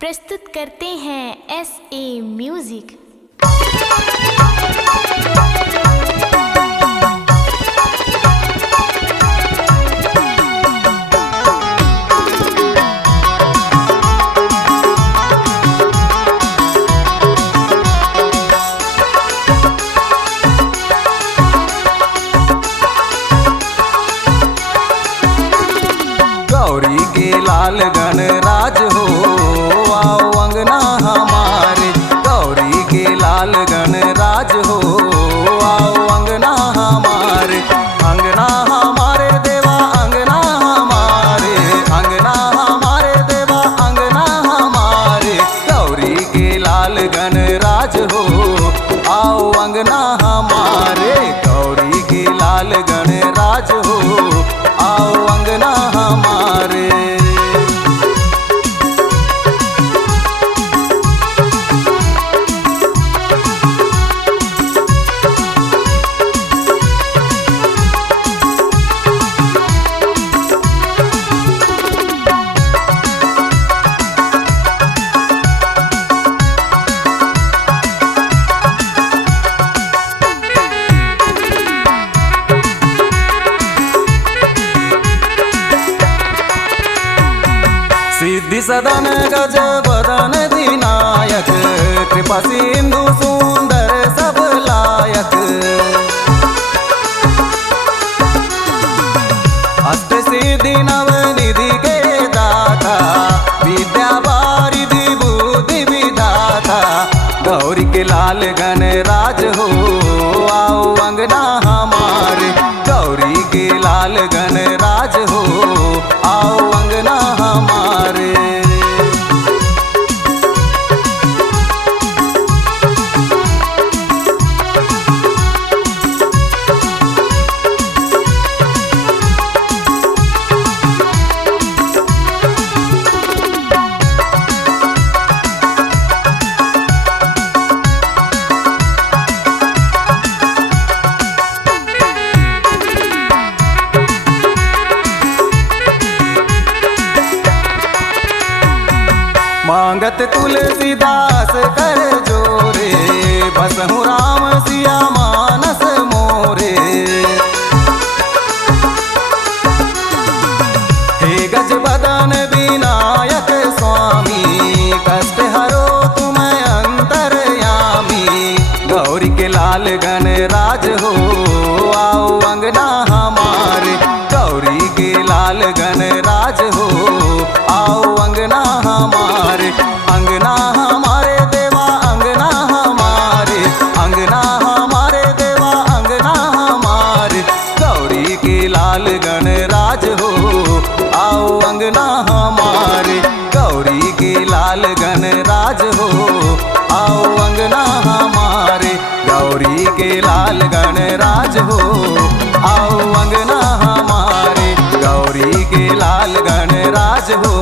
प्रस्तुत करते हैं SA म्यूजिक। गौरी के लाल गणराज हो आओ अंगना हमारे। गौरी के लाल गणराज हो आओ अंगना हमारे। अंगना हमारे देवा अंगना हमारे, अंगना हमारे देवा अंगना हमारे। गौरी के लाल गणराज हो आओ अंगना हमारे। गौरी के लाल गणराज हो आओ अंगना हमारे। सिद्धि सदन गज बदन विनायक, कृपा सिंधु सुंदर सब लायक। अष्ट सिद्धि नव निधि के दाता, विद्या वारिधि बुद्धि विधाता। गौरी के लाल गणराज हो आओ अंगना हमारे। गौरी के लाल गणराज हो आओ अंगना हमारे। मांगत तुलसीदास कर जोरे, बसहु राम सिया मानस मोरे। हे गज बदन विनायक स्वामी, कष्ट हरो तुम अंतरयामी। गौरी के लाल गणराज हो आओ अंगना हमारे। गौरी के लाल गणराज हो आओ अंगना हमारे। अंगना हमारे देवा अंगना हमारे, अंगना हमारे देवा अंगना हमारे। गौरी के लाल गणराज हो आओ अंगना हमारे। गौरी के लाल गणराज हो आओ अंगना हमारे। गौरी के लाल गणराज हो आओ अंगना हमारे। गौरी के लाल गणराज हो